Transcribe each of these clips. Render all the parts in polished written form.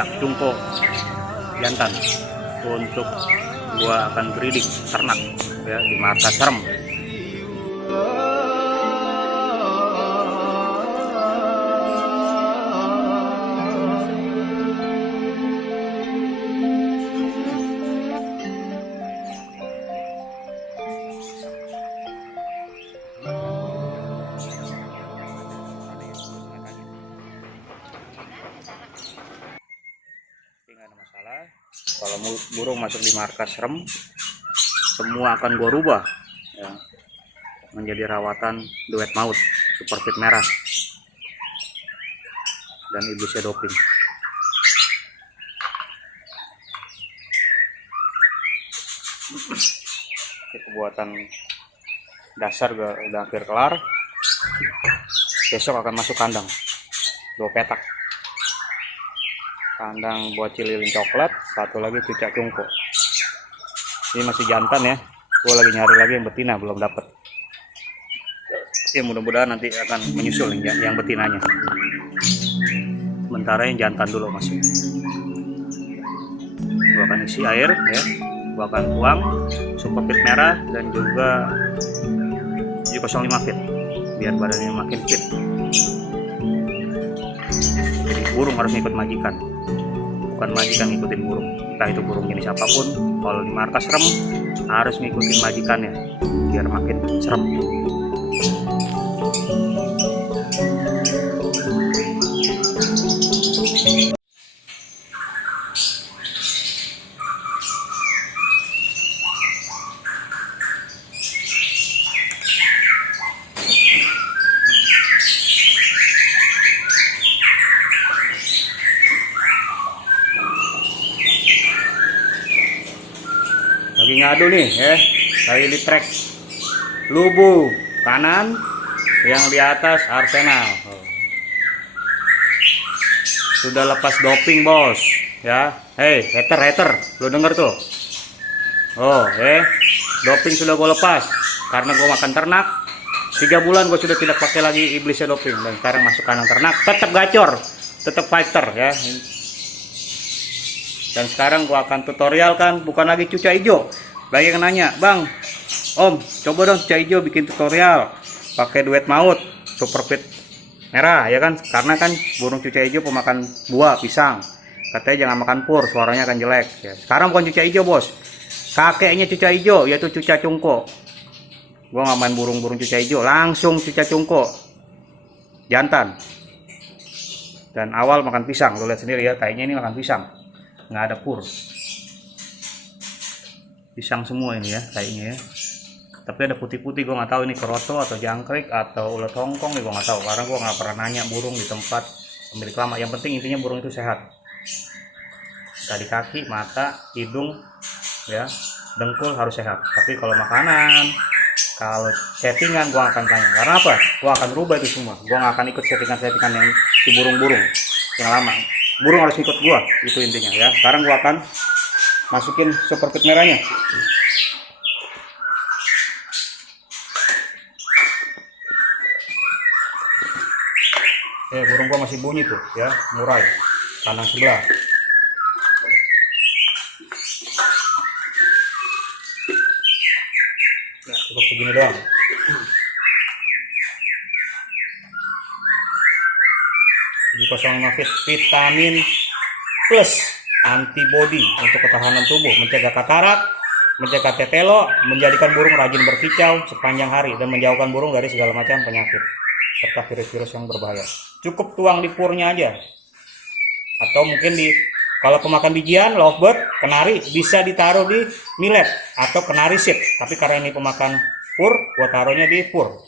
cucak cungko jantan untuk gua akan breeding ternak ya di markas Serem. Nggak ada masalah. Kalau burung masuk di markas Serem, semua akan gua rubah ya, menjadi rawatan duet maut super fit merah dan iblisnya doping. Pembuatan dasar udah hampir kelar. Besok akan masuk kandang 2 petak. Kandang bocil lilin coklat, satu lagi cucak cungko. Ini masih jantan ya, gue lagi nyari lagi yang betina, belum dapet ya, mudah-mudahan nanti akan menyusul yang betinanya. Sementara yang jantan dulu masih. Gue akan isi air ya, gue akan tuang super fit merah dan juga 705 fit biar badannya makin fit. Jadi burung harus ngikut majikan, bukan majikan ngikutin burung. Entah itu burung jenis apapun, kalau di markas Serem harus ngikutin majikannya biar makin serem. Lagi ngadu nih ya, lagi di track Lubu kanan, yang di atas Arsenal. Sudah lepas doping bos ya. Hei hater, lu denger tuh? Doping sudah gue lepas karena gue makan ternak 3 bulan. Gue sudah tidak pakai lagi iblisnya doping dan sekarang masuk kandang ternak, tetap gacor, tetap fighter ya. Dan sekarang gua akan tutorial kan, bukan lagi cucak hijau. Banyak yang nanya, bang, om, coba dong cucak hijau bikin tutorial pakai duet maut super fit merah ya kan, karena kan burung cucak hijau pemakan buah pisang, katanya jangan makan pur, suaranya akan jelek ya. Sekarang bukan cucak hijau bos, kakeknya cucak hijau yaitu cucak cungko. Gua nggak main burung-burung cucak hijau, langsung cucak cungko jantan. Dan awal makan pisang, lo lihat sendiri ya, kayaknya ini makan pisang, nggak ada pur, pisang semua ini ya kayaknya ya. Tapi ada putih-putih, gue nggak tahu ini keroto atau jangkrik atau ulat hongkong nih, gue nggak tahu karena gue nggak pernah nanya burung di tempat pemilik lama. Yang penting intinya burung itu sehat, tadi kaki, mata, hidung ya, dengkul harus sehat. Tapi kalau makanan, kalau settingan gue akan tanya, karena apa? Gue akan rubah itu semua, gue nggak akan ikut settingan-settingan yang di burung-burung yang lama. Burung harus ikut gua, itu intinya ya. Sekarang gua akan masukin super fit merahnya. Burung gua masih bunyi tuh ya, murai kandang sebelah. Nah, cukup begini doang. Di 05 fit vitamin plus antibody untuk ketahanan tubuh, mencegah katarak, mencegah tetelo, menjadikan burung rajin berkicau sepanjang hari dan menjauhkan burung dari segala macam penyakit serta virus-virus yang berbahaya. Cukup tuang di purnya aja, atau mungkin kalau pemakan bijian, lovebird, kenari bisa ditaruh di millet atau kenari seed. Tapi karena ini pemakan pur, gua taruhnya di pur.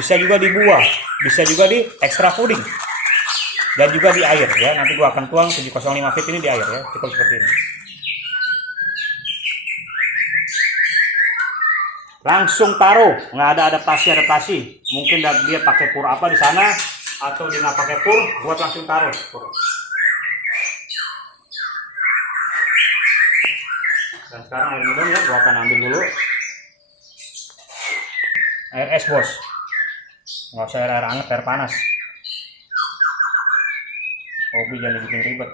Bisa juga di buah, bisa juga di extra fooding. Dan juga di air ya, nanti gua akan tuang 705 fit ini di air ya, cukup seperti ini. Langsung taruh, nggak ada adaptasi. Mungkin dia pakai pur apa di sana, atau dia nggak pakai pur, buat langsung taruh pur. Dan sekarang air minum ya, gua akan ambil dulu. Air es bos, nggak usah air hangat, air panas. Hobi jangan bikin ribet.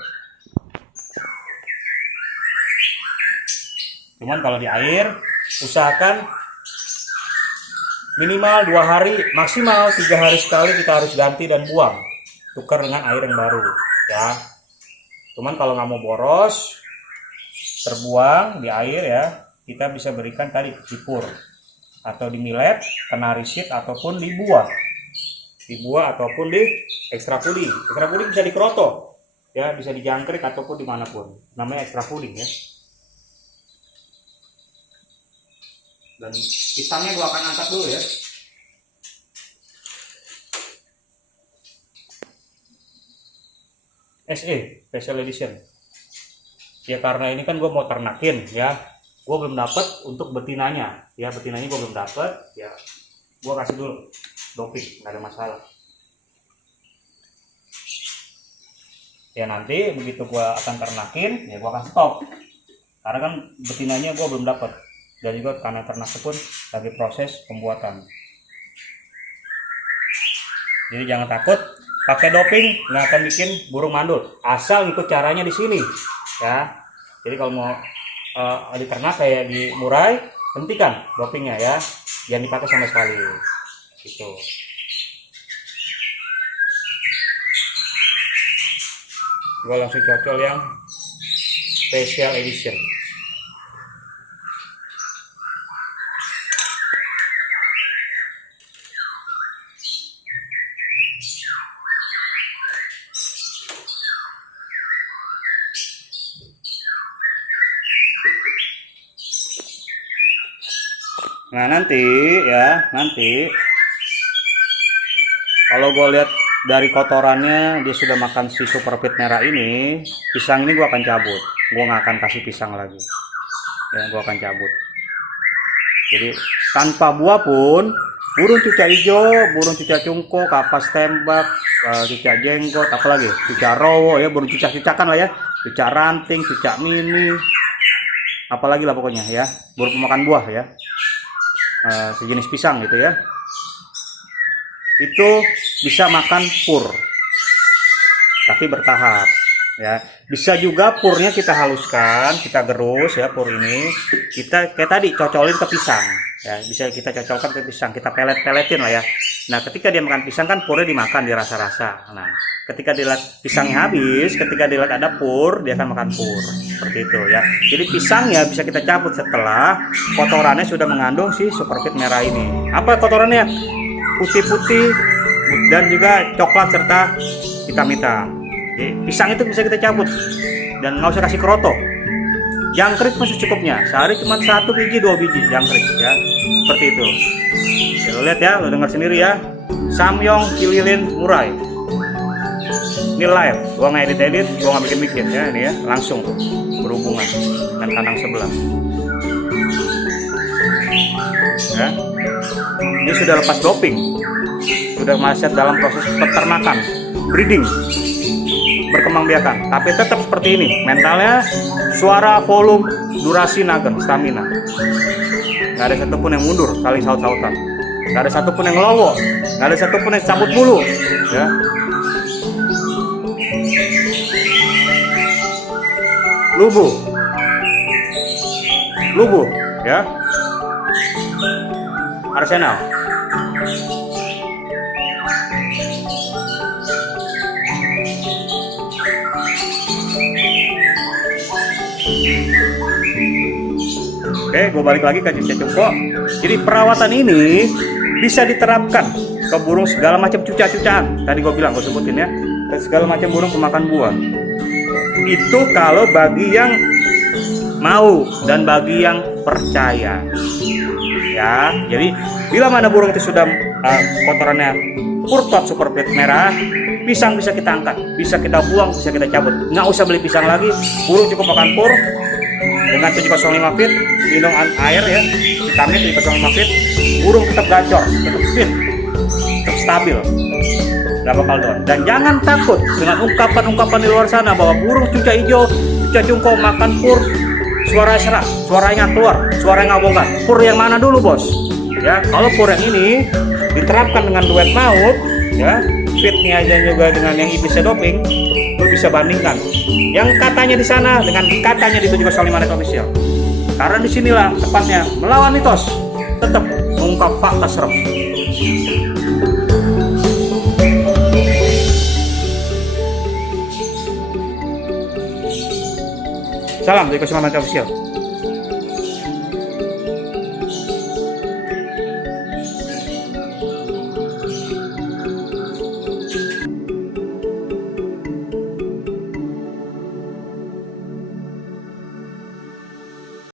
Cuman kalau di air usahakan minimal 2 hari, maksimal 3 hari sekali kita harus ganti dan buang, tukar dengan air yang baru ya. Cuman kalau nggak mau boros, terbuang di air ya, kita bisa berikan tadi cipur atau di millet, kena risit ataupun dibuah ataupun di ekstra puding. Ekstra puding bisa dikeroto ya, bisa dijangkrik ataupun dimanapun, namanya ekstra puding ya. Dan pisangnya gua akan angkat dulu ya. SE Special Edition ya, karena ini kan gue mau ternakin ya, gue belum dapet untuk betinanya ya, betinanya gue belum dapet ya, gue kasih dulu doping, nggak ada masalah ya. Nanti begitu gue akan ternakin ya, gue akan stop karena kan betinanya gue belum dapet, dan juga karena ternaknya pun lagi proses pembuatan. Jadi jangan takut pakai doping, nggak akan bikin burung mandul, asal ikut caranya di sini ya. Jadi kalau mau di ternak kayak di murai, hentikan dopingnya ya, jangan dipakai sama sekali gitu. Gue langsung cocol yang Special Edition. Nah nanti kalau gue lihat dari kotorannya dia sudah makan si super pit merah ini, pisang ini gue akan cabut, gue nggak akan kasih pisang lagi ya, gue akan cabut. Jadi tanpa buah pun, burung cucak hijau, burung cucak cungko, kapas tembak, cucak jenggot, apalagi cucak rowo ya, burung cucak-cucakan lah ya, cucak ranting, cucak mini, apalagi lah pokoknya ya, burung pemakan buah ya, sejenis pisang gitu ya, itu bisa makan pur, tapi bertahap ya. Bisa juga purnya kita haluskan, kita gerus ya, pur ini kita kayak tadi cocolin ke pisang ya, bisa kita cocolkan ke pisang, kita pelet-peletin lah ya. Nah ketika dia makan pisang kan purnya dimakan, dirasa-rasa. Nah ketika dilihat pisangnya habis, ketika dilihat ada pur, dia akan makan pur, seperti itu ya. Jadi pisangnya bisa kita cabut setelah kotorannya sudah mengandung si super pit merah ini. Apa kotorannya? Putih-putih dan juga coklat serta hitam-hitam. Jadi, pisang itu bisa kita cabut dan nggak usah kasih keroto. Jangkrik masih cukupnya, sehari cuma 1 biji 2 biji jangkrik ya, seperti itu ya. Lo lihat ya, lo dengar sendiri ya, Samyong Cililin Murai ini live, gua nggak edit, gua nggak bikin ya, ini ya langsung berhubungan dengan kandang sebelah ya. Ini sudah lepas doping, sudah masih dalam proses peternakan, breeding, berkembang biakan, tapi tetap seperti ini mentalnya, suara, volume, durasi, nagen, stamina. Nggak ada satupun yang mundur, saling saut-sautan, nggak ada satupun yang ngelowo, nggak ada satupun yang cabut bulu ya. Lubu ya, Arsenal. Oke, gue balik lagi ke cucak cungko. Jadi perawatan ini bisa diterapkan ke burung segala macam cucak-cucakan. Tadi gue bilang, gue sebutin ya, ke segala macam burung pemakan buah. Itu kalau bagi yang mau dan bagi yang percaya ya. Jadi bila mana burung itu sudah kotorannya purtot super pit merah, pisang bisa kita angkat, bisa kita buang, bisa kita cabut, nggak usah beli pisang lagi. Burung cukup makan pur dengan 705 feet, minum air ya, vitamin 705 feet, burung tetap gacor, tetap fit, tetap stabil, nggak bakal down. Dan jangan takut dengan ungkapan-ungkapan di luar sana bahwa burung cucak hijau, cucak cungko makan pur, suaranya serak, suaranya keluar, suaranya ngabongan. Pur yang mana dulu bos? Ya, kalau pur yang ini diterapkan dengan duet maut, ya, fitnya aja juga dengan yang iblisnya doping, lo bisa bandingkan yang katanya di sana dengan katanya di 705 Net Official. Karena disinilah tepatnya melawan mitos, tetap mengungkap fakta serem. Salam dari Kusuma Official.